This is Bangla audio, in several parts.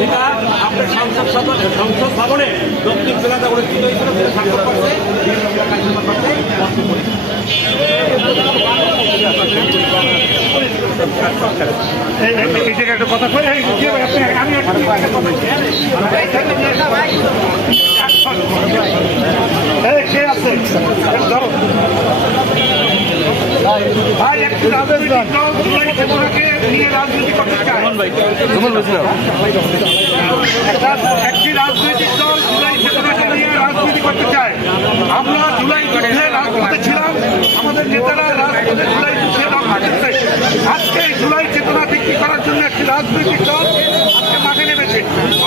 যেটা আপনার সংসদ ভবনে দক্ষিণ জেলাতে অনুষ্ঠিত হয়েছিল স্বাক্ষর করছে একটা কথা কে আছে ধরো ভাই একটি রাজনৈতিক দল নিয়ে রাজনীতি করতে চায় একটি রাজনৈতিক দল জুলাই চেতনাকে নিয়ে রাজনীতি করতে চায়। আমরা জুলাই যুদ্ধে রাজপথে ছিলাম, আমাদের নেতারা রাজপথে জুলাই যুদ্ধে রক্ষা করতে। আজকে এই জুলাই চেতনা বিক্রি করার জন্য একটি রাজনৈতিক দল আজকে মাঠে নেমেছে,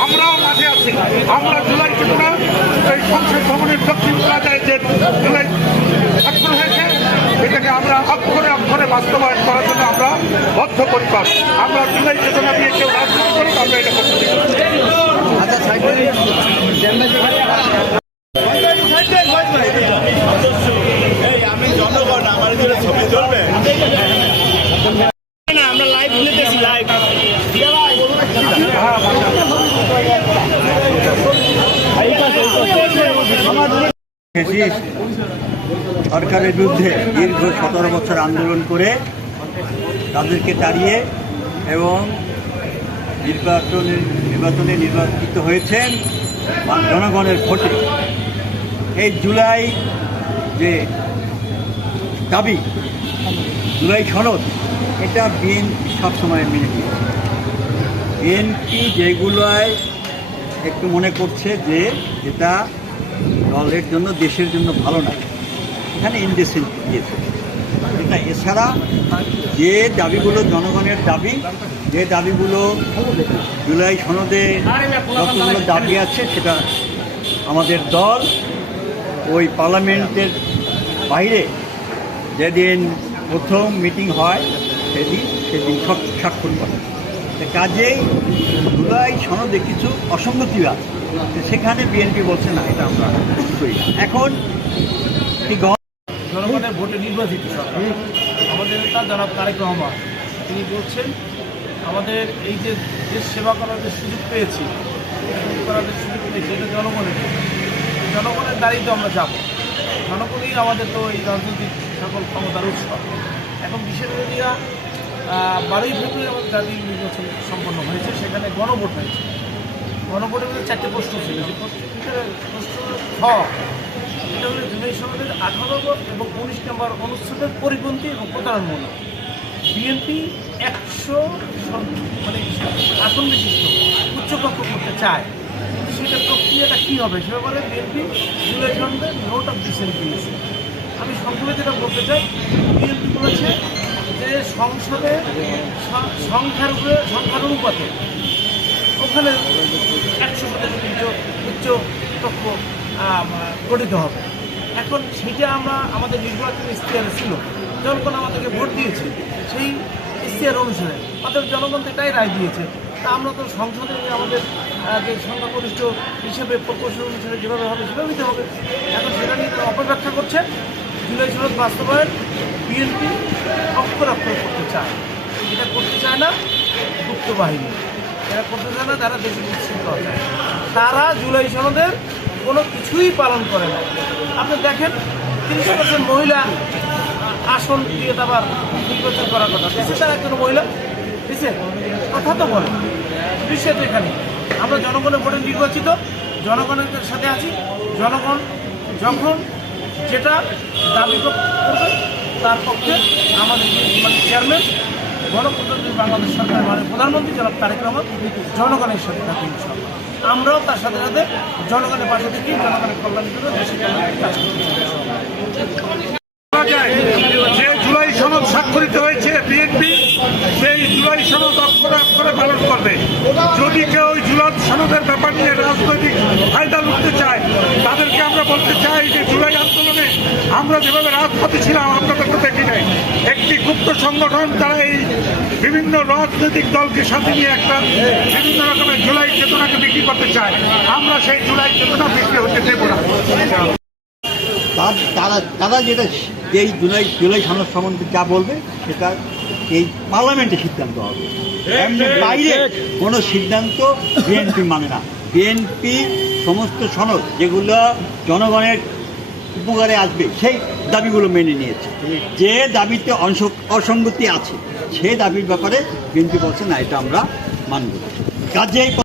আমরাও মাঠে আছি। আমরা জুলাই চেতনা এই সংসদ ভবনের দক্ষিণ প্লাজায় যে জুলাই স্বাক্ষর হয়েছে এটাকে আমরা অক্ষরে অক্ষরে বাস্তবায়ন করার জন্য আমরা বদ্ধপরিকর। আমরা জুলাই চেতনা দিয়ে কেউ রাজনীতি করুক, আমরা এটা করতে দিই। আমি জনগণ আমার ছবি চলবে না, আমরা লাইভ নিতেছি লাইভ। সরকারের বিরুদ্ধে দীর্ঘ 17 বছর আন্দোলন করে তাদেরকে তাড়িয়ে এবং নির্বাচনে নির্বাচিত হয়েছেন জনগণের ভোটে। এই জুলাই যে দাবি, জুলাই সনদ, এটা বিএনপি সবসময় মেনে নিয়েছে। বিএনপি যেগুলোয় একটু মনে করছে যে এটা দলের জন্য দেশের জন্য ভালো না, এখানে ইনডেসেন্ট দিয়েছে। এটা এছাড়া যে দাবিগুলো জনগণের দাবি, যে দাবিগুলো জুলাই সনদে যতগুলো দাবি আছে, সেটা আমাদের দল ওই পার্লামেন্টের বাইরে যেদিন প্রথম মিটিং হয় সেদিন স্বাক্ষর করে। কাজেই জুলাই সনদে কিছু অসঙ্গতি আছে, সেখানে বিএনপি বলছে না, এটা আমরা করি না। এখন জনগণের ভোটে নির্বাচিত সরকার, আমাদের নেতা জনাব তারেক রহমান, তিনি বলছেন আমাদের এই যে দেশ সেবা করার যে সুযোগ পেয়েছি, এটা জনগণের দাঁড়িয়ে তো আমরা যাব। জনগণই আমাদের তো এই রাজনৈতিক সকল ক্ষমতার উৎস। এখন বিশেষ মিডিয়া 12ই ফেব্রুয়ারি আমাদের জাতীয় নির্বাচন সম্পন্ন হয়েছে, সেখানে গণভোট হয়েছে। গণভোটের মধ্যে 4টে প্রশ্ন ছিল। যে প্রশ্ন এটা হলো জুলাই সনদের 18 এবং 19 নম্বর অনুচ্ছেদের পরিপন্থী এবং প্রতারণামূলক। বিএনপি 100 আসন বিশিষ্ট উচ্চকক্ষ করতে চায়, কিন্তু সেটা প্রক্রিয়াটা কী হবে সে ব্যাপারে বিএনপি জুলাই সনদের নোট অফ ডিসেন্ট দিয়েছে। আমি সংক্ষেপে যেটা বলতে চাই, বিএনপি বলেছে যে সংসদে সংখ্যার অনুপাতে ওখানে 100% উচ্চকক্ষ গঠিত হবে। এখন সেটা আমরা আমাদের নির্বাচনী ইশতেহারে ছিল, জনগণ আমাদেরকে ভোট দিয়েছে, সেই ইশতেহার অনুসারে অর্থাৎ জনগণ এটাই রায় দিয়েছে। তা আমরা তো সংসদে আমাদের যে সংখ্যাগরিষ্ঠ হিসেবে প্রকৌশল অনুসারে যেভাবে হবে সেভাবে দিতে হবে। এখন সেটা নিয়ে তারা অপব্যাখ্যা করছে। জুলাই সনদ বাস্তবায়ন বিএনপি অক্ষর অক্ষর করতে চায়, এটা করতে চায় না গুপ্ত বাহিনী, এরা করতে চায় না যারা দেশের বিশৃঙ্খলা চায়। তারা জুলাই সনদের কোনো কিছুই পালন করে না। আপনি দেখেন 30% মহিলা আসন দিয়ে আবার নির্বাচন করার কথা দিচ্ছে, তারা একজন মহিলা দিচ্ছে, কথা তো বলে বিষয় তো এখানে। আমরা জনগণের ভোটে নির্বাচিত, জনগণের সাথে আছি। জনগণ যখন যেটা দাবি করবে তার পক্ষে আমাদের চেয়ারম্যান গণপ্রজাতন্ত্রী বাংলাদেশ সরকার প্রধানমন্ত্রী জনাব তারেক রহমান জনগণের সাথে থাকি। আমরাও তার সাথে সাথে জনগণের পাশে থেকে জনগণের কল্যাণের জন্য দেশের কল্যাণের কাজ করতে। যে জুলাই সনদ স্বাক্ষরিত হয়েছে, বিএনপি সেই জুলাই সনদ অক্ষরে অক্ষরে পালন করবে। যদি কেউ ওই জুলাই সনদের ব্যাপার নিয়ে রাজনৈতিক ফায়দা লুটতে চায়, তাদেরকে আমরা বলতে চাই যে জুলাই আন্দোলনে আমরা যেভাবে রাজপথে ছিলাম আপনাদের তো দেখি নাই, একটি গুপ্ত সংগঠন তারা এই বিভিন্ন রাজনৈতিক দলকে সাথে নিয়ে একটা বিভিন্ন রকমের জুলাই চেতনাকে বিক্রি করতে চায়। আমরা সেই জুলাই চেতনা বিক্রি হতে দেব না। তারা যেটা এই জুলাই সনদ সম্বন্ধে যা বলবে সেটা এই পার্লামেন্টে সিদ্ধান্ত হবে। এমনি বাইরে কোনো সিদ্ধান্ত বিএনপি মানে না। বিএনপি সমস্ত সনদ যেগুলো জনগণের উপকারে আসবে সেই দাবিগুলো মেনে নিয়েছে। যে দাবিতে অসঙ্গতি আছে সেই দাবির ব্যাপারে বিএনপি বলছে না, এটা আমরা মানব না। কাজেই